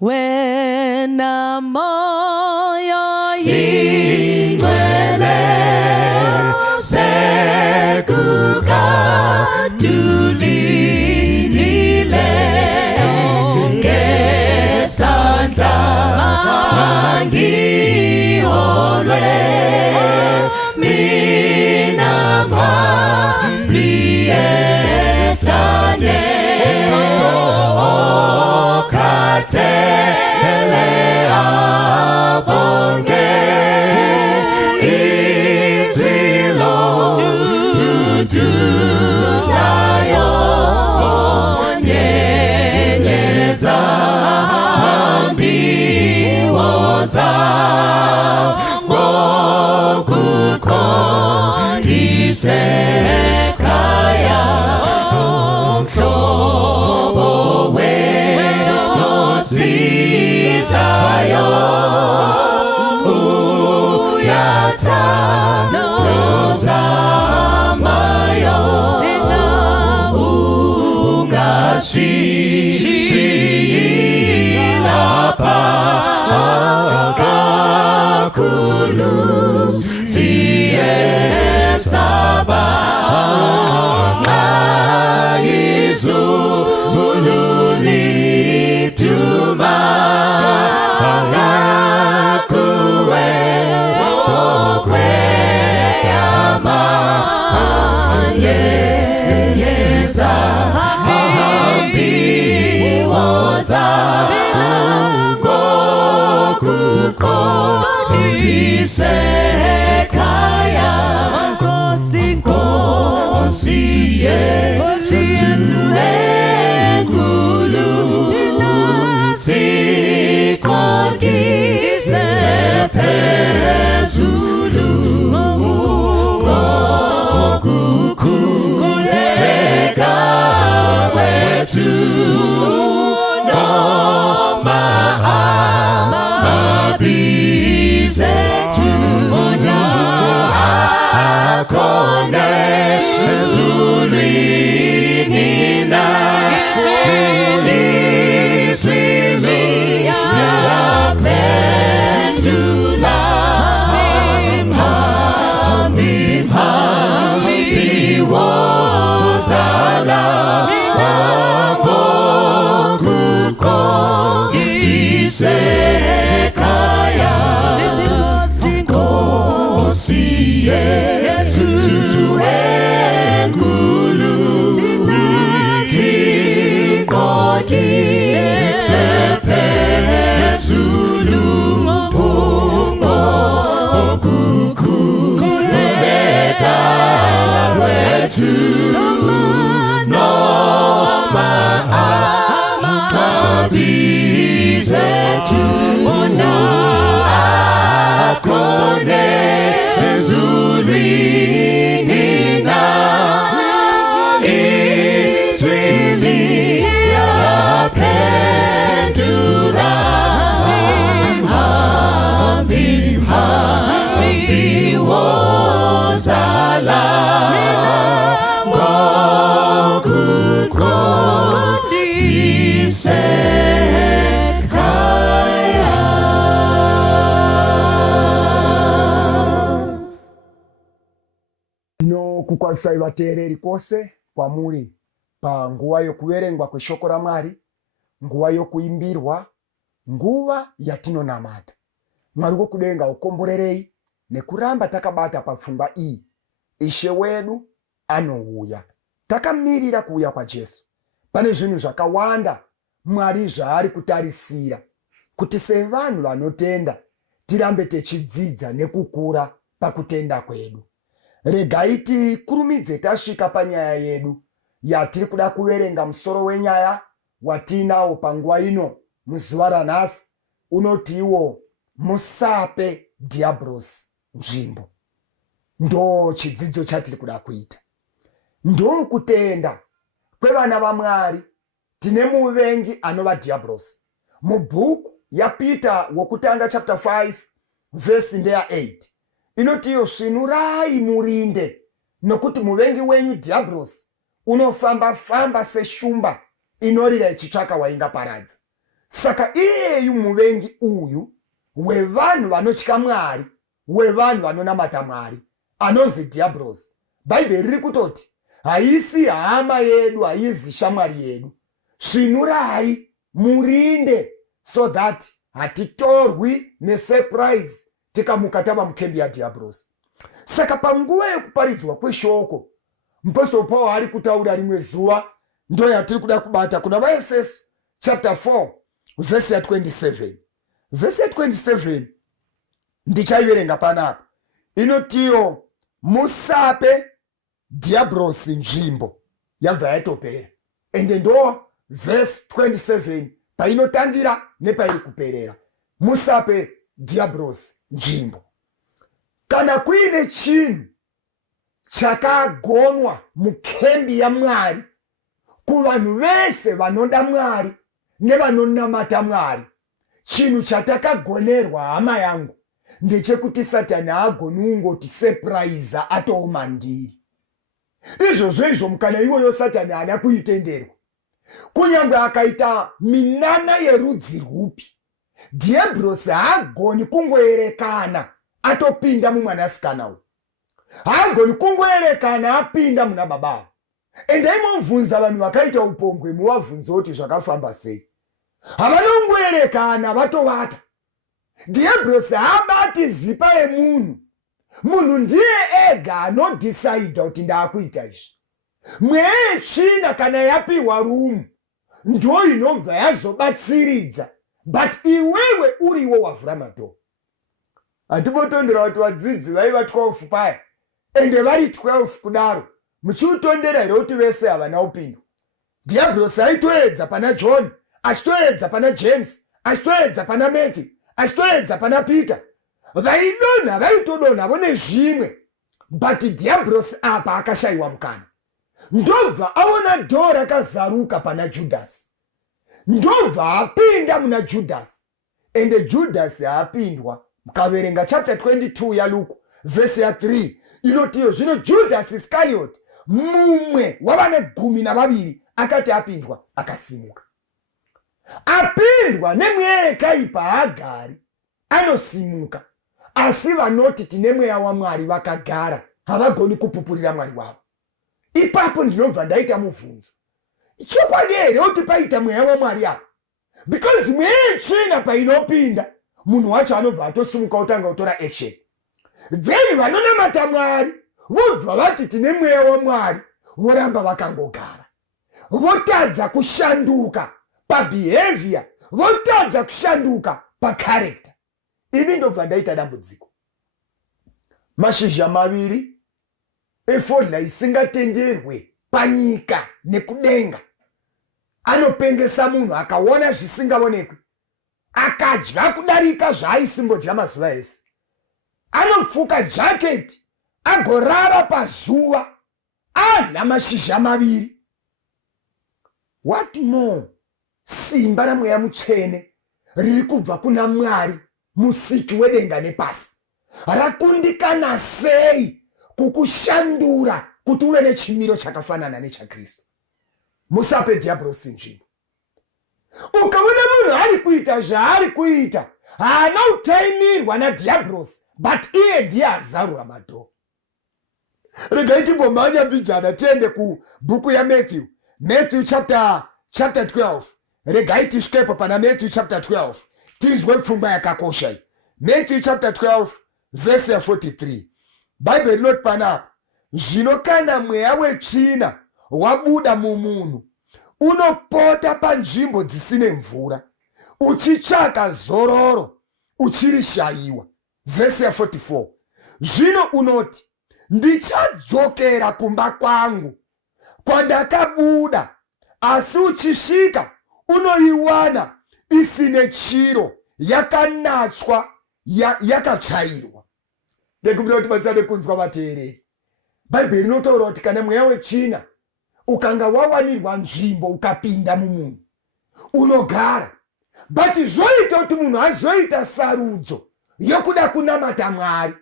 wena moyo ingcwele sekukadulile ngesandla mangiholwe mina mhambiyehlane okhathele abonge izilo duduzayo nyenyeza hambiwoza ngokuqondise ekhaya umhlobo wetosizayo uyathandaza amayo ungashiyi lapha kakhulu siyesaba izulu lituma kuwe okwetama yeza hambiwoza ngokuqondise ekhaya Nkosi yethu enkulu siqondise phezulu ngokukhuleka kwethu noma amabizethu akhona ezulwini izwi liyaphendula hambiwozala ngokuqondise ekhaya Nkosi yethu enkulu siqondise phezulu ngokukhuleka kwethu noma amabizethu akhona ezulwini izwi liyaphendula hambiwozala ngokuqondise ekhaya kukwasai vateereri kose kwamuri panguva yokuverengwa kweshoko raMwari, nguva yokuimbirwa, nguva yatinonamata. Mwari wokudenga ukomborerei nekuramba takabata papfungwa iyi. Ishe wedu anouya. Takamirira kuuya kwaJesu. Pane zvinhu zvakawanda Mwari zvaari kutarisira kuti sevanhu vanotenda tirambe techidzidza nekukura pakutenda kwedu. Regai tikurumidze tasvika panyaya yedu yatiri kuda kuverenga. Musoro wenyaya watinawo panguva ino muzuva ranhasi unotiwo Usape Dhiabhorosi nzvimbo. Ndo chidzidzo chatiri kuda kuita. Ndo kutenda kwevana vaMwari tine muvengi anova Dhiabhorosi. Mubhuku yaPeter wokutanga chapter 5 verse ndeya 8 inotiyo svinurai murinde nokuti muvengi wenyu Dhiabhorosi unofamba famba seshumba inorira ichitsvaka waingaparadza. Saka iyeyu muvengi uyu wevanhu vanotya Mwari, wevanhu vanonamata Mwari, anonzi Dhiabhorosi. Bhaibheri riri kutoti haisi hama yedu, haisi shamwari yedu. Svinurai murinde, so that hatitorwi nesurprise tikamuka tava mukembi yaDhiabhorosi. Saka panguva yekuparidzwa kweshoko, mupostori Pauro ari kutaura rimwe zuva, ndo yatiri kuda kubata kuna vaEfeso chapter 4 verse ya 27. Verse ya 27 ndichaiverenga panapa. Inotiyo musape Dhiabhorosi nzvimbo yabva yatopera. Ende ndo verse 27 painotangira nepairi kuperera. Musape Dhiabhorosi nzvimbo. Kana kuine chinhu chakagonwa mukembi yaMwari kuvanhu vese vanoda Mwari nevanonamata Mwari, chinhu chatakagonerwa hama yangu ndechekuti Satani agoni ungoti surprise atooma ndiri. Izvozvo mukana iwoyo Satani haana kuitenderwa. Kunyange akaita minana yerudzi rwupi, Dhiabhorosi haagoni kungoerekana atopinda mumwanasikana uyu. Haagoni kungoerekana apinda muna baba. Endaimobvunza vanhu vakaita upombwe, muvabvunze kuti zvakafamba sei. Havanongoerekana vatovata. Dhiabhorosi haabati zipa yemunhu. Munhu ndiye ega anodhisaidha kuti ndaakuita izvi. Mweya tsvina kana yapiwa rumu ndo inobva yazobatsiridza, but iwewe uriwo wavhura madhoo. Handimotondera kuti vadzidzi vaiva 12 paya, ende vari 12 kudaro muchiutondera here kuti vese havana upindo. Dhiabhorosi aitoedza pana John, achitoedza pana James, achitoedza pana Matthew, achitoedza pana Peter. Vaidonha vaitodonha vone zvimwe, but Dhiabhorosi apa akashayiwa mukana. Ndobva aona dhoo rakazaruka pana Judhasi. Ndobva apinda muna Judhasi. Ende Judhasi haapindwa. Mukaverenga chapter 22 yaLuke verse ya 3 inotiyo zvino Judas Iscariot, mumwe wavane 12 akati apindwa akasimuka. Apindwa nemweya yakaipa haagari, anosimuka. Asi vanoti tine mweya waMwari vakagara havagoni kupupurira Mwari wavo. Ipapo ndinobva ndaita mubvunzo, chokwadi here kuti paita mweya waMwari apa? Because mweya tsvina painopinda, munhu wacho anobva atosimuka otanga kutora action. Then vanonamata Mwari vobva vati tine mweya waMwari, voramba vakangogara. Votadza kushanduka pabehavior, votadza kushanduka pacharacter. Ini ndobva ndaita dambudziko. Mashizha maviri efodla isingatenderwe panyika nekudenga anopengesa munhu akaona zvisingaonekwi, akadya kudarika zvaaisingodya mazuva ese. Anopfuka jaketi agorara pazuva adya mashizha maviri. What more? Simba ramweya mutsvene riri kubva kuna Mwari, musiki wedenga nepasi, rakundikana sei kukushandura kuti uve nechimiro chakafanana nechaKristu. Musape Dhiabhorosi nzvimbo. Ukaona munhu ari kuita zvaari kuita, haana kutaimirwa naDhiabhorosi, but iye ndiye azarura madhoo. Regai timbomhanya mbijana tiende kubhuku yaMatthew, Matthew chapter 12. Regai tisvikepo pana Matthew chapter 12 tizwe pfungwa yakakosha iyi. Matthew chapter 12 verse ya 43. Bible rinoti panapa, zvino kana mweya wetsvina wabuda mumunhu, unopota panzvimbo dzisine mvura, uchitsvaka zororo, uchirishayiwa. Verse ya 44. Zvino unoti, ndichadzokera kumba kwangu kwandakabuda, asi uchisvika unoiwana isine chiro, yakanatswa, yakatsvairwa. Ndekubira kuti basade kunzwa vateereri. Bhaibheri rinotaura kuti kana mweya wetsvina ukanga wawanirwa nzvimbo ukapinda mumunhu, unogara. But zvoita kuti munhu azoita sarudzo yokuda kunamata Mwari,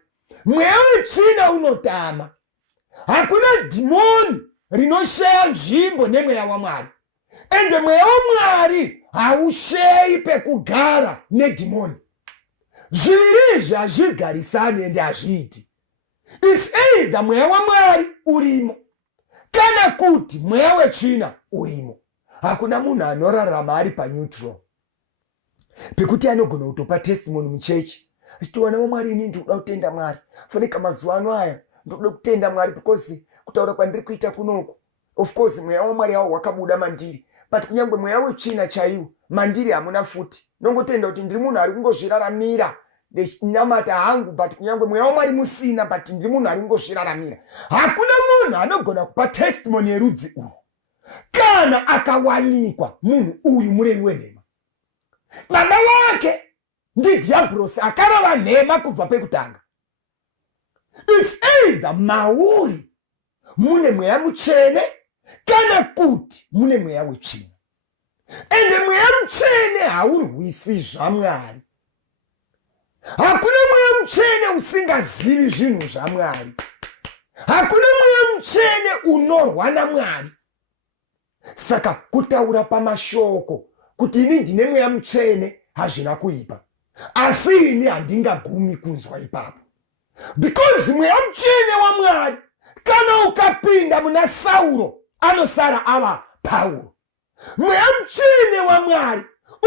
mweya wetsvina unotama. Hakuna dhimoni rinoshaya nzvimbo nemweya waMwari. ende mweya waMwari hausheyi pekugara nedhimoni. Zviviri hazvigarisani ende hazviiti. Is either mweya waMwari urimo kana kuti mweya wetsvina urimo. Hakuna munhu anorarama ari paneutral, pekuti anogona kutopa testimony muchechi achiti wana waMwari ini ndinoda kutenda Mwari, faneka mazuva ano aya ndoda kutenda Mwari because kutaura kwandiri kuita kunoku. Of course mweya waMwari hawo wakabuda mandiri, but kunyangwe mweya wetsvina chaiwo mandiri hamuna futi. Nongotenda kuti ndiri munhu ari kungozviraramira ndechinamata hangu, but kunyangwe mweya waMwari musina, but ndiri munhu ari kungozviraramira. Hakuna munhu anogona kupa testimony yerudzi urwu kana akawanikwa munhu uyu murevi wenhema. Baba wake ndiDhiabhorosi akarova nhema kubva pekutanga. Is either mauri mune mweya mutsvene kana kuti mune mweya wetsvina. Ende mweya mutsvene haurwisi zvaMwari. Hakuna mweya mutsvene usingazivi zvinhu zvaMwari. Hakuna mweya mutsvene unorwa naMwari. Saka kutaura pamashoko kuti ini ndine mweya mutsvene hazvina kuipa, asi ini handingagumi kunzwa ipapo. Because mweya mutsvene waMwari kana ukapinda muna Sauro anosara ava Pauro. Mweya mutsvene waMwari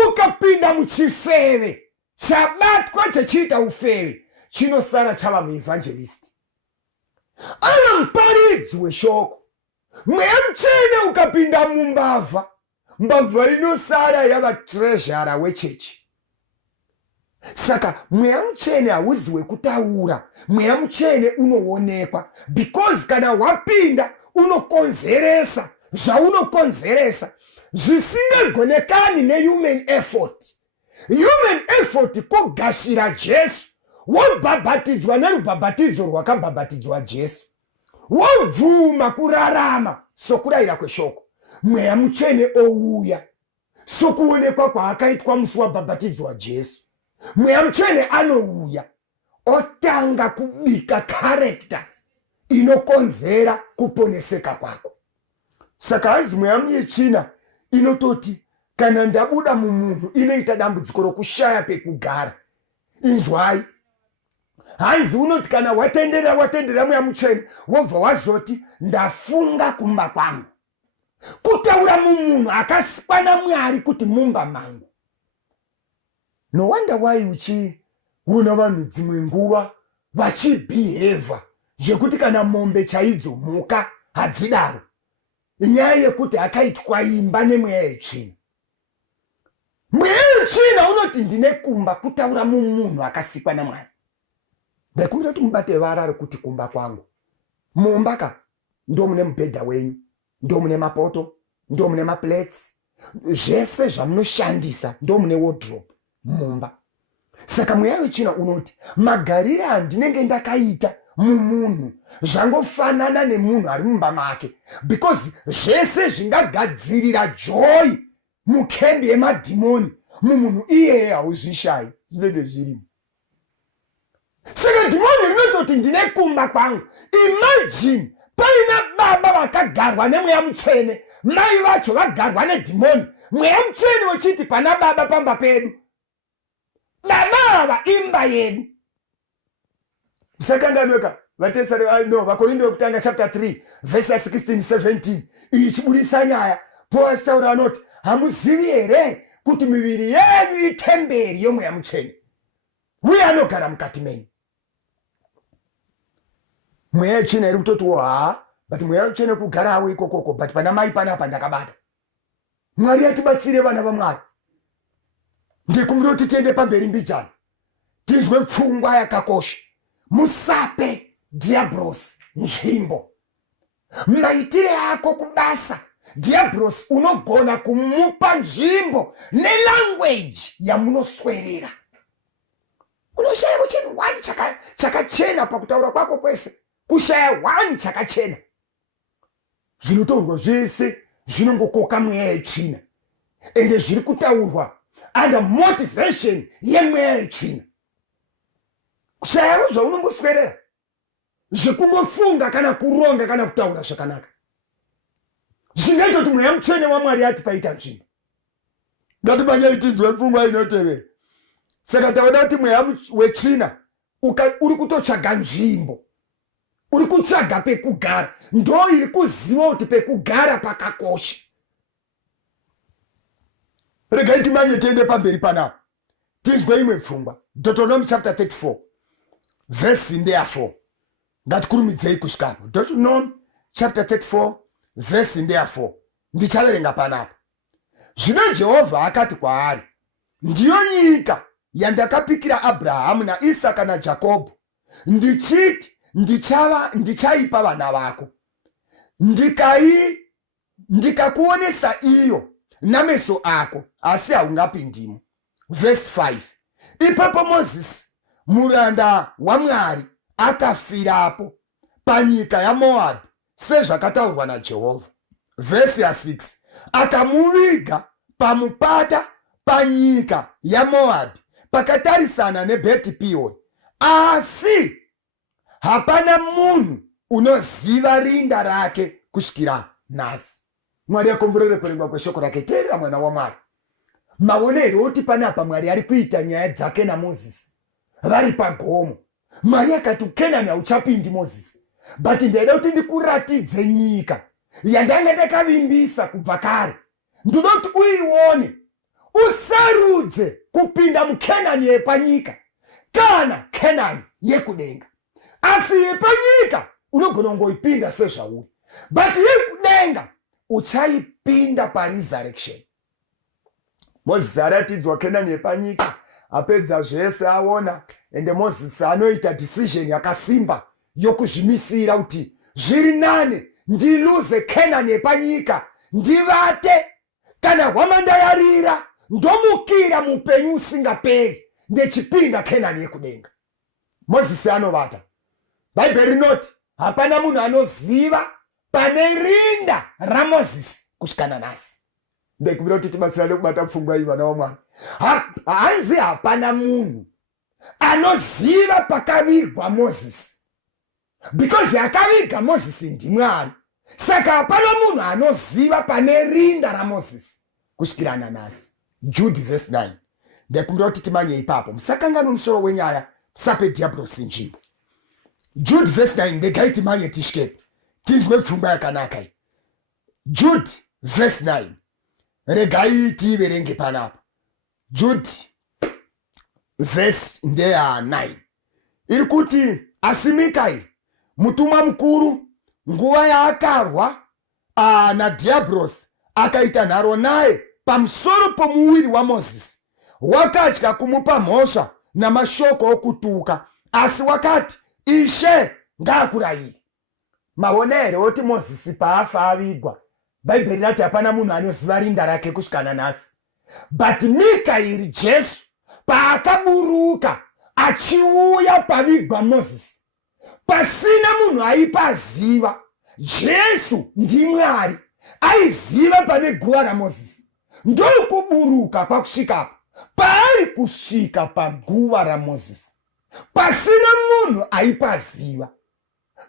ukapinda muchifeve chabatwa chechiita ufeve chinosara chava muevangelisti, ava muparidzi weshoko. Mweya mutsvene ukapinda mumbavha, mbavha inosara yava treasure wechechi. Saka mweya mutsvene hauzi wekutaura, mweya mutsvene unoonekwa, because kana wapinda unokonzeresa zvaunokonzeresa zvisingagonekani nehuman effort. Human effort kugashira Jesu, wobhabhatidzwa nerubhabhatidzo rwakabhabhatidzwa Jesu, wobvuma kurarama sokurayira kweshoko. Mweya mutsvene ouya sokuonekwa kwaakaitwa musi wabhabhatidzwa Jesu. Mweya mutsvene anouya otanga kubika karekta inokonzera kuponeseka kwako. Saka hanzi mweya mutsvina inototi kana ndabuda mumunhu inoita dambudziko rokushaya pekugara. Inzwai, hanzi unoti kana watendera mweya mutsvene wobva wazoti ndafunga kumba kwangu. Kutaura mumunhu akasikwa naMwari kuti mumba mangu. No wonder why uchiona vanhu dzimwe nguva vachibehave zvekuti kana mombe chaidzo mhuka hadzidaro, inyaya yekuti akaitwa imba nemweya yetsvina. Mweya wetsvina unoti ndine kumba, kutaura mumunhu akasikwa naMwari. Ndaikumbira kuti mubate vara rekuti kumba kwangu. Mumba ka ndo mune mubhedha wenyu, ndo mune mapoto, ndo mune maplates, zvese zvamunoshandisa ndo mune wardrobe mumba. Saka mweya wetsvina unoti magarire andinenge ndakaita mumunhu zvangofanana nemunhu ari mumba make, because zvese zvingagadzirira joy mukembi yemadhimoni mumunhu iyeye hauzvishayi, zvinenge zvirimo. Saka dhimoni rinototi ndine kumba kwangu. Imagine paina baba vakagarwa nemweya mutsvene, mai vacho vagarwa nedhimoni, mweya mutsvene wechiti pana baba pamba pedu, baba ava imba yedu. Musakanganweka vakorinde vekutanga chapter 3 verse 16-17 iyi chibudisa nyaya. Paul achitaura anoti hamuzivi here kuti miviri yenyu itemberi yomweya mutsvene uye anogara mukati menyu. Mweya wetsvina iri kutotiwo but mweya mutsvene kugara hawo ikokoko, but pana mai panapa ndakabata. Mwari atibatsire vana vaMwari. Ndikumbira kuti tiende pamberi mbijana tizwe pfungwa yakakosha. Usape Dhiabhorosi nzvimbo. Maitire ako kubasa Dhiabhorosi unogona kumupa nzvimbo nelanguage yamunoswerera. Unoshaya chinhu wani chakachena pakutaura kwako kwese, kushaya wani chakachena. Zvinotaurwa zvese zvinongokoka mweya yetsvina, ende zviri kutaurwa under motivation yemweya yetsvina. Kushayawo zvaunongoswerera, zvekungofunga kana kuronga kana kutaura zvakanaka, zvingaita kuti mweya mutsvene waMwari ati paita nzvimbo. Ngatimanye tizwe pfungwa inotevera. Saka taona kuti mweya wetsvina uri kutotsvaga nzvimbo, uri kutsvaga pekugara, ndo iri kuziva kuti pekugara pakakosha. Regai timanye tiende pamberi panapa tizwe imwe pfungwa. Deuteronomy chapter 34 verse ndeya 4. Ngatikurumidzei kusvikapo. Deuteronomy chapter 34 verse ndeya 4. Ndichaverenga panapa. Zvino Jehovha akati kwaari, ndiyo nyika yandakapikira Abrahamu naIsaka naJakobho, ndichiti ndichaipa vana vako. Ndikakuonesa iyo nameso ako, asi haungapindimo. Verse 5. Ipapo Mozisi muranda waMwari akafirapo panyika yaMoabhu sezvakataurwa naJehovha. Verse 6. Akamuviga pamupata panyika yaMoabhu pakatarisana neBheti Peori, asi hapana munhu unoziva rinda rake kusvikira nhasi. Mwari akomborere kurengwa kweshoko rake. Teerera mwana waMwari, maona here kuti panapa Mwari ari kuita nyaya dzake naMozisi vari pagomo. Mwari akati uKenani hauchapindi Mozisi, but ndaida kuti ndikuratidze nyika yandanga ndakavimbisa kubva kare. Ndoda kuti uione, usarudze kupinda muKenani yepanyika kana Kenani yekudenga. Asi yepanyika unogona kungoipinda sezvauri, but yekudenga uchaipinda paresurrection. Mozisi aratidzwa Kenani yepanyika, apedza zvese aona, ende Mozisi anoita decision yakasimba yokuzvimisira kuti zviri nane ndiluze Kenani yepanyika ndivate, kana hwamanda yarira ndomukira mupenyu usingaperi ndechipinda Kenani yekudenga. Mozisi anovata. Bhaibheri rinoti hapana munhu anoziva pane rinda raMozisi kusvikana nhasi. Ndekubira kuti tibatsirane kubata pfungwa iyi vana vaMwari. Hanzi hapana munhu anoziva pakavigwa Mozisi, because akaviga Mozisi ndiMwari. Saka hapana munhu anoziva pane rinda raMozisi kusvikirana nhasi. Jude verse 9. Ndekumbira kuti timanye ipapo, musakanganwa musoro wenyaya, musape Dhiabhorosi nzvimbo. Jude verse 9. Ndegai timanye tisvikepo tizwe pfungwa yakanaka iyi. Jude verse 9. Regai tiiverenge panapa. Jude verse ndeya 9 iri kuti, asi Mikaeri mutumwa mukuru nguva yaakarwa naDhiabhorosi akaita nharo naye pamusoro pomuviri waMozisi, wakatya kumupa mhosva namashoko okutuka, asi wakati, Ishe ngaakurayire. Maona here kuti Mozisi paafa avigwa, Bhaibheri rati hapana munhu anoziva rinda rake kusvikana nhasi. But Mikaeri Jesu paakaburuka achiuya pavigwa Mozisi, pasina munhu aipaziva. Jesu ndiMwari aiziva pane guva raMozisi. Ndokuburuka kwakusvikapo paari kusvika paguva raMozisi, pasina munhu aipaziva.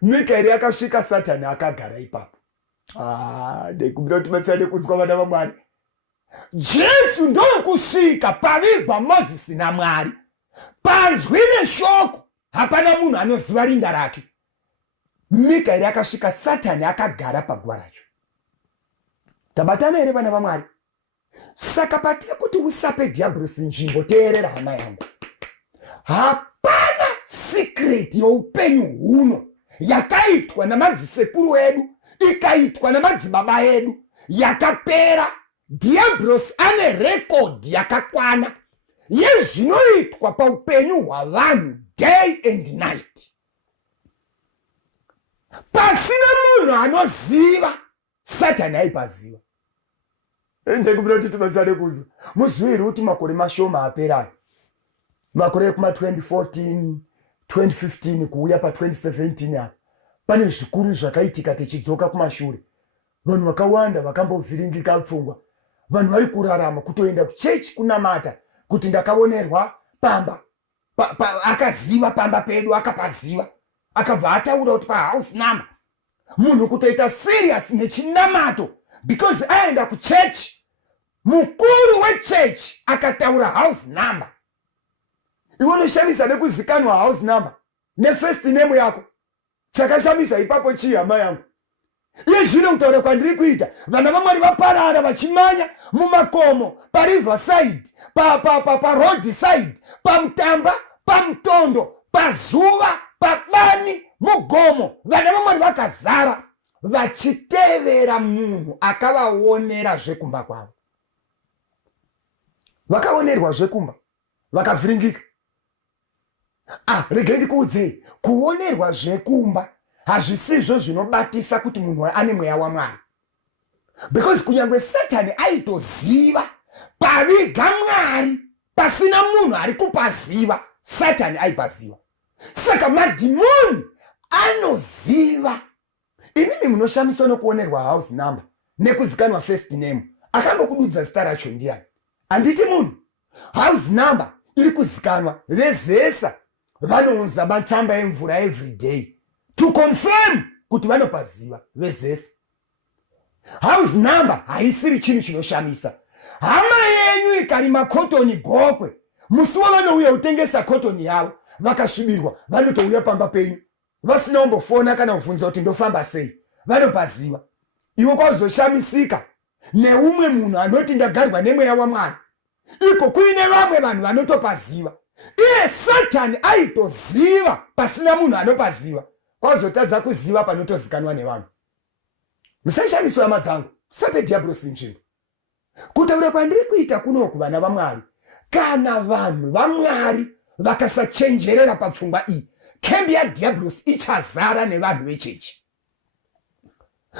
Mikaeri akasvika, Satani akagara ipapo. Ndekumbira kuti batsirane kunzwa vana vaMwari. Jesu ndokusvika pavigwa Mozisi naMwari, panzwi neshoko hapana munhu anoziva rinda rake. Mikaeri akasvika, Satani akagara paguva racho. Tabatana here vana vaMwari? Saka patiri kuti usape Dhiabhorosi nzvimbo, teerera hama yangu, hapana secret youpenyu huno yakaitwa namadzisekuru edu, ikaitwa namadzibaba edu, yakapera. Dhiabhorosi ane rekodhi yakakwana yezvinoitwa paupenyu hwavanhu day and night. Pasina munhu anoziva, Satani aipaziva. Ndekubira kuti tibatsirane kuzwa. Muzwiri kuti makore mashoma aperayo, makore ekuma 2014 2015 kuuya pa2017 apa, pane zvikuru zvakaitika tichidzoka kumashure. Vanhu vakawanda vakambovhiringika pfungwa, vanhu vari kurarama kutoenda kuchechi kunamata kuti ndakaonerwa pamba, akaziva pamba pedu, akapaziva, akabva ataura kuti pahouse number. Munhu kutoita serious nechinamato because aenda kuchurch, mukuru wechurch akataura house number. Iwe unoshamisa nekuzikanwa house number nefirst name yako. Chakashamisa ipapo chii hama yangu. Iye zvino kutaura kwandiri kuita, vana vamwari vaparara vachimanya mumakomo, pa riverside, pa road side, pa mutamba, pa mutondo, pa zuva, pa bani, mugomo. Vana vamwari vakazara vachitevera munhu akavaonera zvekumba kwavo. Vakaonerwa zvekumba, vakavhiringika. Regai ndikuudzei, kuonerwa zvekumba hazvisizvo zvinobatisa kuti munhu ane mweya waMwari. Because kunyange Satani aitoziva paviga Mwari pasina munhu ari kupaziva, Satani aipaziva. Saka madhimoni anoziva. Imimi munoshamiswa nokuonerwa house number nekuzikanwa first name. Akambokududza zita racho ndiani? Anditi munhu. House number iri kuzikanwa, vezesa vanounza matsamba emvura every day to confirm kuti vanopaziva, vezesa. House number haisiri chinhu chinoshamisa. Hama yenyu ikarima kotoni gokwe, musi wavanouya kutengesa kotoni yavo, vakasvibirwa, vanotouya pamba penyu vasina kumbofona kana kubvunza kuti ndofamba sei, vanopaziva. Iwe kwauzoshamisika neumwe munhu anoti ndagarwa nemweya waMwari, iko kuine vamwe vanhu vanotopaziva. Iye Satani aitoziva pasina munhu anopaziva, kwazotadza kuziva panotozikanwa nevanhu. Musashamiswa hama dzangu, Usape Dhiabhorosi nzvimbo. Kutaura kwandiri kuita kunoku vana vaMwari, kana vanhu vaMwari vakasachenjerera papfungwa iyi, kembi yaDhiabhorosi ichazara nevanhu vechechi.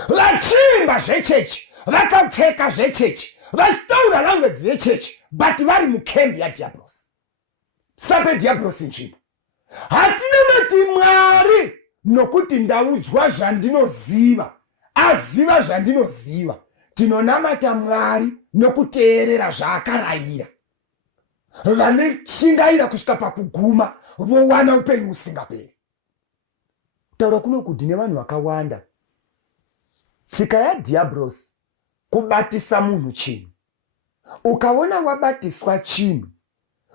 Vachimba zvechechi, vakapfeka zvechechi, vachitaura language yechechi, but vari mukembi yaDhiabhorosi. Usape Dhiabhorosi nzvimbo. Hatinamati Mwari nokuti ndaudzwa zvandinoziva, aziva zvandinoziva. Tinonamata Mwari nokuteerera zvaakarayira. Vanoshingaira kusvika pakuguma vowana upenyu husingaperi. Taura kunoku ndine vanhu vakawanda. Tsika yaDhiabhorosi kubatisa munhu chinhu. Ukaona wabatiswa chinhu,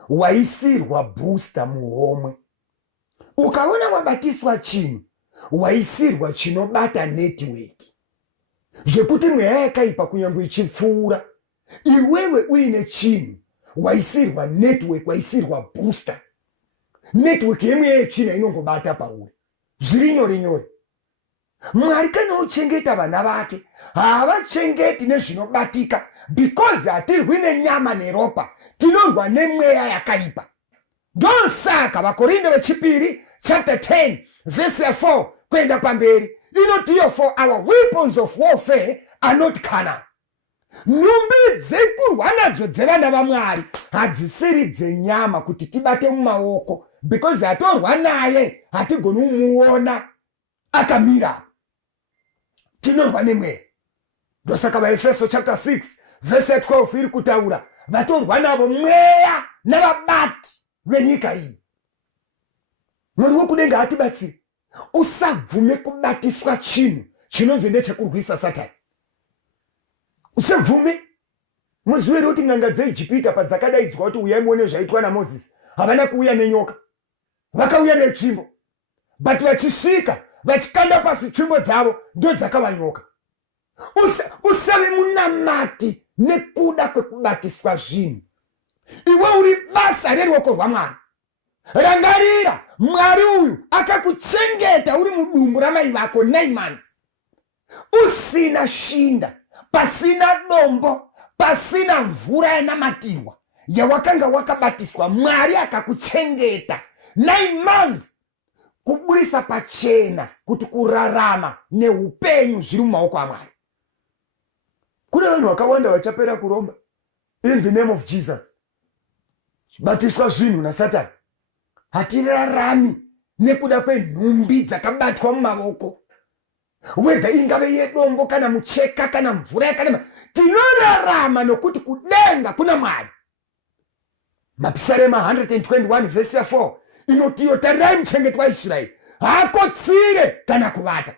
waisirwa booster muhomwe. Ukaona wabatiswa chinhu, waisirwa chinobata network. Zvekuti mweya yakaipa kunyange ichipfuura, iwewe uine chinhu, waisirwa network, waisirwa booster. Network yemweya yechina inongobata pauri. Zviri nyore nyore. Mwari kana uchengeta vana vake, havachengeti nezvinobatika, because hatirwi nenyama neropa, tinorwa nemweya yakaipa. Ndosaka vakorinde vechipiri chapter 10 verse 4 kwenda pamberi inotiyo, for our weapons of warfare are not carnal. Nhumbi dzekurwa nadzo dzevana vaMwari hadzisiri dzenyama kuti tibate mumaoko, because hatorwa naye hatigoni kumuona akamira. Tinorwa nemweya. Ndosaka vaEfeso chapter 6 verse 12 iri kutaura vatorwa navo mweya navabati venyika iyi. Mwari wokudenga atibatsire. Usabvume kubatiswa chinhu chinonzi ndechekurwisa Satani. Usabvume. Muziwere kuti n'anga dzeIjipita padzakadaidzwa kuti uyai muone zvaitwa naMozisi, havana kuuya nenyoka, vakauya netsvimbo. But vachisvika vachikanda pasi tsvimbo dzavo ndodzakavanyoka. Usave munamati nekuda kwekubatiswa zvinhu. Iwe uri basa reruoko rwaMwari. Rangarira, Mwari uyu akakuchengeta uri mudumbu ramai vako 9 months. Usina shinda, pasina dombo, pasina mvura yanamatirwa yawakanga wakabatiswa. Mwari akakuchengeta 9 months, kuburisa pachena kuti kurarama neupenyu zviri mumaoko aMwari. Kune vanhu vakawanda vachapera kuromba in the name of Jesus. Batiswa zvinhu naSatani. Hatirarami nekuda kwenhumbi dzakabatwa mumaoko. Whether ingave yedombo kana mucheka kana mvura yakanema, tinorarama nokuti kudenga kuna Mwari. Mapisarema 121 verse 4 inotiyo, tarirai muchengeti waIsraeri haakotsire kana kuvata.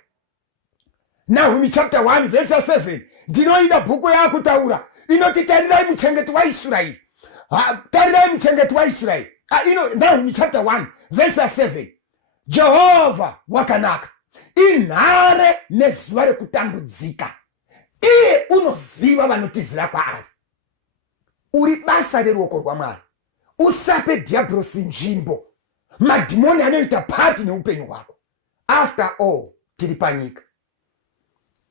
Nahumi chapter 1 verse 7 ndinoida bhuku yakutaura inoti tarirai muchengeti waIsraeri. Tarirai muchengeti waIsraeri. Nahumi chapter 1 verse 7 Jehovha wakanaka, inhare nezuva rekutambudzika. Iye unoziva vanotizira kwaari. Uri basa reruoko rwaMwari. Usape Dhiabhorosi nzvimbo. Madhimoni anoita pati neupenyu hwako. After all, tiri panyika.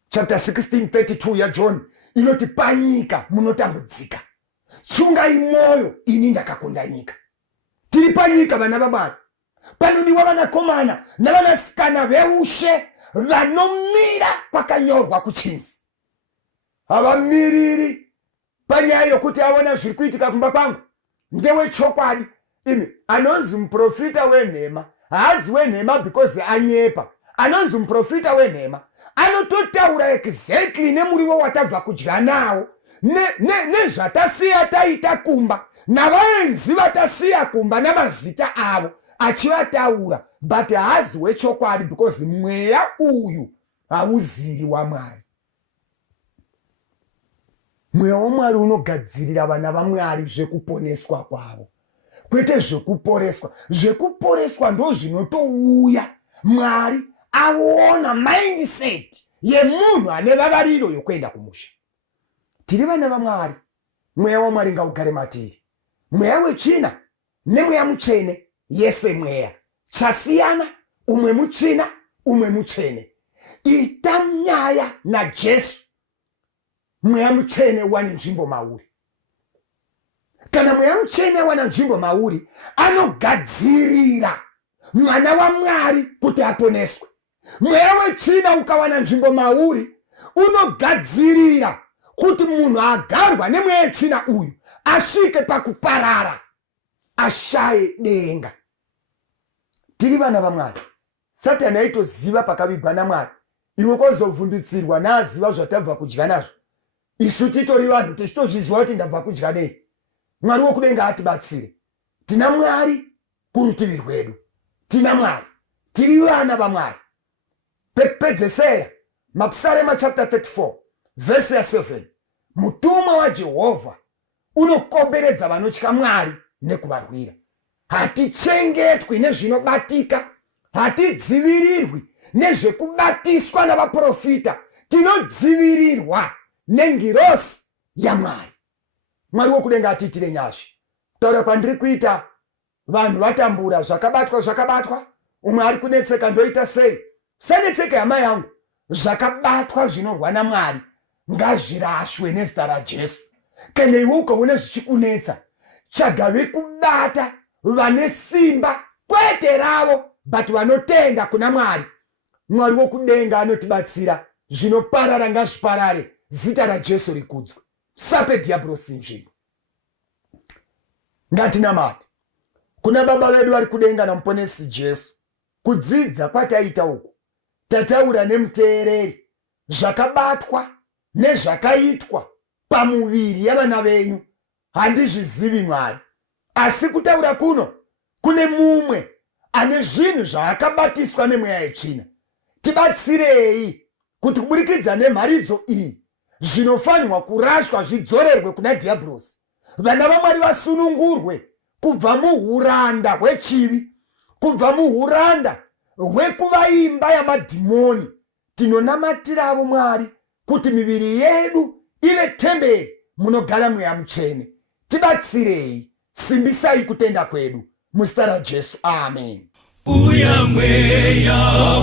Chapter 16:32 yaJohn inoti panyika munotambudzika. Tsungai mwoyo, ini ndakakonda nyika. Tiri panyika vana vaMwari. Panodiwa vanakomana navanasikana veushe vanomira kwakanyorwa kuchinzi. Havamiriri panyaya yokuti aona zviri kuitika kumba kwangu. Ndewechokwadi. Imi anonzi muprofita wenhema haazi wenhema because anyepa. Anonzi muprofita wenhema anototaura exactly nemuriwo watabva kudya nawo nezvatasiya taita kumba navaenzi vatasiya kumba namazita avo achivataura, but haazi wechokwadi because mweya uyu hauziri waMwari. Mweya waMwari unogadzirira vana vaMwari zvekuponeswa kwavo, kwete zvekuporeswa. Zvekuporeswa ndo zvinotouya Mwari aona mindset yemunhu ane vavariro yokuenda kumusha. Tiri vana vaMwari, mweya waMwari ngaugare matiri. Mweya wetsvina nemweya mutsvene, yese mweya chasiyana, umwe mutsvina umwe mutsvene. Ita nyaya naJesu, mweya mutsvene wane nzvimbo mauri. Kana mweya mutsvene wana nzvimbo mauri, anogadzirira mwana waMwari kuti aponeswe. Mweya wetsvina ukawana nzvimbo mauri, unogadzirira kuti munhu agarwa nemweya wetsvina uyu asvike pakuparara, ashaye denga. Tiri vana vaMwari. Satani aitoziva pakavigwa naMwari, iwe kozovhundutsirwa naaziva zvatabva kudya nazvo. Isu titori vanhu tichitozviziva kuti ndabva kudya nei. Mwari wokudenga atibatsire. Tina Mwari kurutivi rwedu. Tina Mwari. Tiri vana vaMwari. Pedzesera Mapsalema chapter 34 verse 7. Mutumwa waJehovha unokomberedza vanotya Mwari nekuvarwira. Hatichengetwi nezvinobatika, hatidzivirirwi nezvekubatiswa navaprofita, tinodzivirirwa nengirosi yaMwari. Mwari wokudenga atiitire nyasha. Taura kwandiri kuita vanhu vatambura zvakabatwa, umwe ari kunetseka ndoita sei? Sanetseka hama yangu, zvakabatwa zvinorwa naMwari ngazvirashwe nezita raJesu. Kana iwe ukaona zvichikunetsa, tsvaga kubata vane simba kwete ravo, but vanotenda kuna Mwari. Mwari wokudenga anotibatsira, zvinoparara ngazviparare, zita raJesu rikudzwe. Sape Dhiabhorosi nzvimbo. Ngatinamate kuna baba vedu vari kudenga namuponesi Jesu. Kudzidza kwataita uku, tataura nemuteereri zvakabatwa nezvakaitwa pamuviri yavana venyu. Handizvizivi Mwari, asi kutaura kuno kune mumwe ane zvinhu zvaakabatiswa nemweya yetsvina. Tibatsirei kuti kuburikidza nemharidzo iyi zvinofanirwa kurashwa zvidzorerwe kuna Dhiabhorosi. Vana vaMwari vasunungurwe kubva muhuranda hwechivi, kubva muhuranda hwekuva imba yamadhimoni. Tinonamatira avo Mwari kuti miviri yedu ive temberi munogara mweya mutsvene. Tibatsirei, simbisai kutenda kwedu muzita raJesu, amen. Uya mweya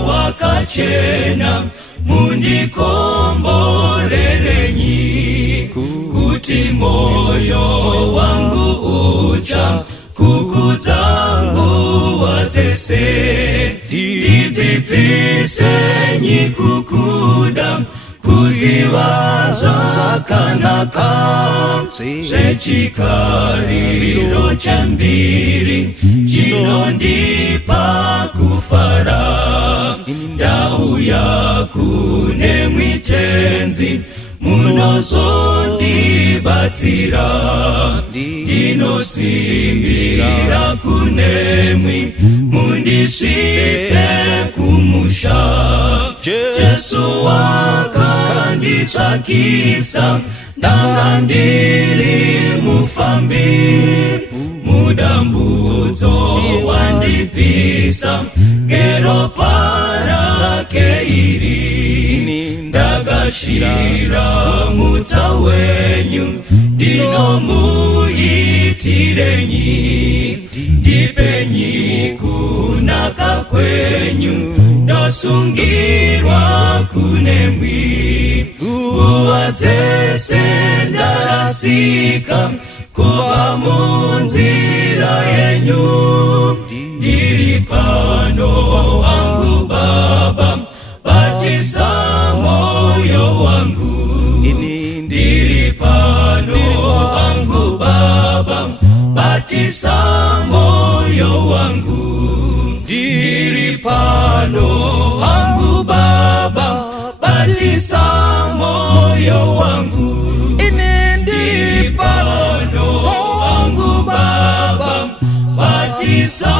wakachena mundikomborerenyi, kuti moyo wangu ucha kukudza nguva dzese. Ndidzidzisenyi kukuda, kuziva zvakanaka, zvechikariro chembiri chinondipa kufara. Ndauya kune mwitenzi munozondibatsira, ndinosimbira kunemwi mundisvitse kumusha. Jesu wakanditsvakisa, ndanga ndiri mufambi, mudambudzo wandibvisa, ngeropa rake iri ndakashira mutsa wenyu, ndinomuitirenyi, ndipenyi kunaka kwenyu, ndosungirwa kunemwi, nguva dzese ndarasika kuva munzira yenyu, ndiri pano wangu Baba, batisa moyo wangu, ndiri pano wangu Baba, batisa moyo wangu, ndiri pano wangu Baba, batisa moyo wangu, ndiri pano wangu Baba, batisa